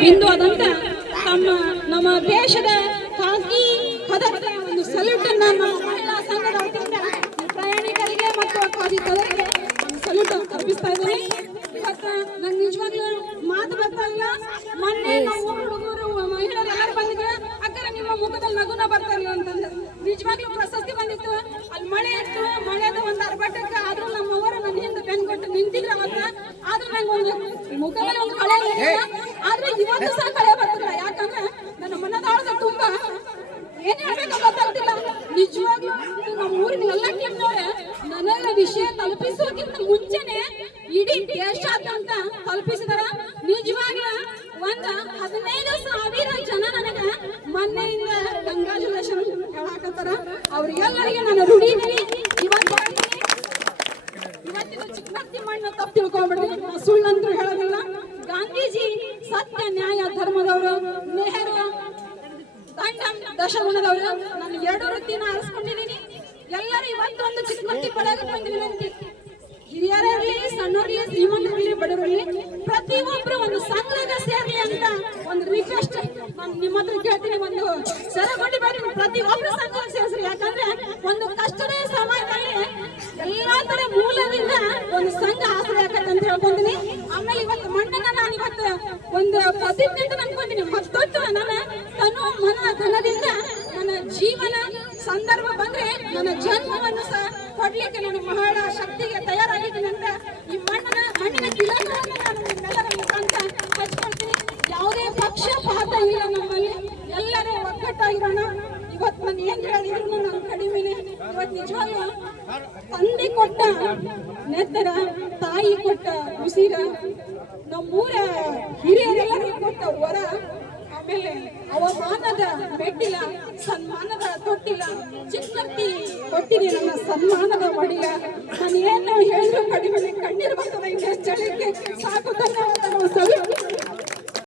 ಬಿಂದು ಆದಂತ ನಮ್ಮ ದೇಶದ ಖಾಸಗಿ ಪದರದ ಒಂದು ಸಲ್ಯೂಟ್ ಅನ್ನ ನಮ್ಮ ಮಹಿಳಾ ಸಂಘದ ವತಿಯಿಂದ ಪ್ರಯಾಣಿಕರಿಗೆ ಮತ್ತು ಖಾಸಗಿಯವರಿಗೆ ಸಲ್ಯೂಟ್ ಅರ್ಪಿಸ್ತಾ ಇದ್ದೀನಿ. ಇವತ್ತು ನಂಗೆ ನಿಜವಾಗ್ಲೂ ಮಾತು ಬರ್ತಾ ಇಲ್ಲ. ಮೊನ್ನೆ ನಮ್ಮ ಹುಡುಗರು ಮಹಿಳೆಯರು ಎಲ್ಲರೂ ಬಂದಿದ್ರು, ಅಕ್ಕರ ನಿಮ್ಮ ಮುಖದಲ್ಲಿ ನಗುನ ಬರ್ತಾ ಇಲ್ಲ ಅಂತಂದ್ರೆ ನಿಜವಾಗ್ಲೂ ಪ್ರಶಸ್ತಿ ಬಂದಿತ್ತು. ಅಲ್ಲಿ ಮಳೆ ಇತ್ತು, ಮಳೆದ ಒಂದು ಅರ್ಬಟ್ಟಕ್ಕೆ ಆದ್ರೂ ನಮ್ಮವರು ನನ್ನ ಹಿಂದೆ ಬೆನ್ ಕೊಟ್ಟು ನಿಂತಿದ್ರು ಅವತ್ತ. ಆದ್ರೂ ನಂಗೆ ಒಂದು ಮುಖದಲ್ಲಿ ಒಂದು ಕಳೆ ಆದ್ರೆ ಇವತ್ತು ಸಹ ಕಳೆ ಬರ್ತಿಲ್ಲ. ಯಾಕಂದ್ರೆ ನನ್ನ ಮನದಾಳದ ತುಂಬಾ ಏನ್ ಹೇಳ್ಬೇಕು ಗೊತ್ತಾಗ್ತಿಲ್ಲ. ನಿಜವಾಗ್ಲೂ ನಮ್ಮ ಊರಿನ ಎಲ್ಲ ಟೀಮ್ನವ್ರೆ ನನಗೆ ವಿಷಯ ತಲುಪಿಸೋಕ್ಕಿಂತ ಮುಂಚೆನೆ ಇಡೀ ದೇಶಾದ್ಯಂತ ತಲುಪಿಸಿದಾರ. ನಿಜವಾಗ್ಲೂ ಒಂದ 15,000 ಜನ ನನಗ ಮೊನ್ನೆಯಿಂದ ಕಂಗ್ರಾಚುಲೇಷನ್ ಹೇಳಾಕತ್ತಾರ. ಅವ್ರಿಗೆಲ್ಲರಿಗೆ ನಾನು ರುಡಿದೀನಿ. ಇವತ್ತಿನ ಚಿಕ್ಕಮಕ್ಕಿ ಮಣ್ಣ ತಪ್ಪು ತಿಳ್ಕೊಂಡ್ಬಿಡ್ರಿ, ಸುಳ್ಳಂತೂ ಹೇಳೋದಿಲ್ಲ. ಗಾಂಧೀಜಿ ಸತ್ಯ ನ್ಯಾಯ ಧರ್ಮದವರು, ನೆಹರು ದಶಗುಣದವರು. ನಾನು 2 ವೃತ್ತಿನ ಆರಿಸ್ಕೊಂಡಿದ್ದೀನಿ. ಎಲ್ಲರೂ ಇವತ್ತು ಒಂದು ಚಿಕ್ಕಮಕ್ಕಿ ಪಡೆಯಲು ಒಂದು ವಿನಂತಿ, ಹಿರಿಯರಲ್ಲಿ ಸಣ್ಣವರಲ್ಲಿ ಶ್ರೀಮಂತರಲ್ಲಿ ಬಡವರಲ್ಲಿ ಪ್ರತಿಯೊಬ್ಬರು ಒಂದು ಸಂಘಕ್ಕೆ ಸೇರಲಿ ಅಂತ ಒಂದು ರಿಕ್ವೆಸ್ಟ್ ನಾನು ನಿಮ್ಮ ಹತ್ರ ಕೇಳ್ತೀನಿ. ಒಂದು ಸರಗೊಂಡಿ ಬರೀ ಪ್ರತಿಯೊಬ್ಬರು ಸಂಘಕ್ಕೆ ಸೇರಿಸ್ರಿ. ಯಾಕಂದ್ರೆ ಒಂದು ಕಷ್ಟದ ಸಮಯದಲ್ಲಿ ಎಲ್ಲಾ ತರ ಮೂಲದಿಂದ ಒಂದು ಸಂಘ ಆಸರೆ ಆಗತ್ತೆ ಅಂತ ಹೇಳ್ಕೊಂತೀನಿ. ಆಮೇಲೆ ಇವತ್ತು ಮಣ್ಣನ್ನ ನಾನು ಇವತ್ತು ಒಂದು ಪ್ರತಿಜ್ಞೆ ಅಂತ ಅನ್ಕೊಂತೀನಿ. ಮತ್ತೊಟ್ಟು ನನ್ನ ತನು ಮನ ಧನದಿಂದ ನನ್ನ ಜೀವನ ಸಂದರ್ಭ ಬಂದ್ರೆ ನನ್ನ ಜನ್ಮವನ್ನು ಸಹ ಕೊಡ್ಲಿಕ್ಕೆ ನಾನು ಮಹಿಳಾ ಶಕ್ತಿಗೆ ತಯಾರಾಗಿದ್ದೀನಿ ಅಂತ ಈ ಮಣ್ಣಿನ ತಿಲಕವನ್ನು ನಾನು ನಿಮ್ಮೆಲ್ಲರ ಮುಖಾಂತರ ಹಚ್ಕೊಳ್ತೀನಿ. ಯಾವುದೇ ಪಕ್ಷಪಾತ ಇಲ್ಲ, ನಮ್ಮಲ್ಲಿ ಎಲ್ಲರೂ ಒಗ್ಗಟ್ಟಾಗಿರೋಣ. ಇವತ್ತು ನಾನು ಏನ್ ಹೇಳಿದ್ರು ನಾನು ಕಡಿಮೆನೆ. ಇವತ್ತು ನಿಜವಾಗ್ಲೂ ತಂದೆ ಕೊಟ್ಟ ನೆತ್ತರ, ತಾಯಿ ಕೊಟ್ಟ ಉಸಿರ, ನಮ್ಮೂರ ಹಿರಿಯರೆಲ್ಲರಿಗೂ ಕೊಟ್ಟ ವರ, ಆಮೇಲೆ ಅವಮಾನದ ಮೆಟ್ಟಿಲ, ಸನ್ಮಾನದ ತೊಟ್ಟಿಲ, ಚಿಕ್ಕಮಕ್ಕಿ ಕೊಟ್ಟಿದೆ ನನ್ನ ಸನ್ಮಾನದ ಒಡಿಲ. ನಾನು ಏನು ಹೇಳಿದ್ರು ಕಡಿಮೆ, ಕಣ್ಣೀರ